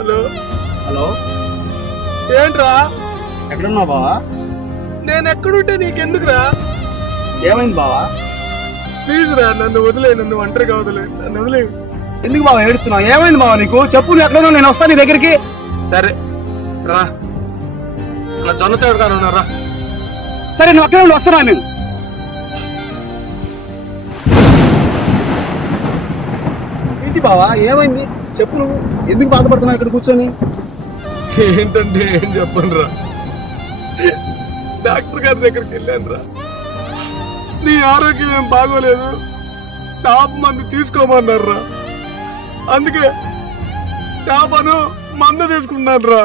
Hello hello, ఏంట్రా? ఎక్కడున్నావు బావా? నేను ఎక్కడుంటే నీకెందుకురా? ఏమైంది బావా? ప్లీజ్ రా, నన్ను వదిలే, నన్ను ఒంటరిగా వదిలే, నన్ను వదిలే. ఎందుకు బావా ఏడుస్తున్నావు? ఏమైంది బావా నీకు? చెప్పు, నువ్వు ఎక్కడున్నావు, నేను వస్తాను నీ దగ్గరికి. సరే రా, నా జొన్న తేడుగానే ఉన్నారా. సరే, నువ్వు అక్కడే ఉండి వస్తున్నా నేను. ఏంటి బావా, ఏమైంది చెప్పు. నువ్వు ఎందుకు బాధపడుతున్నావు ఇక్కడ కూర్చొని? ఏంటంటే ఏం చెప్పను రా, డాక్టర్ గారి దగ్గరికి వెళ్ళాను రా. నీ ఆరోగ్యం ఏం బాగోలేదు, చాప మందు తీసుకోమన్నారు రా. అందుకే చాపను మందు తీసుకున్నాను రా.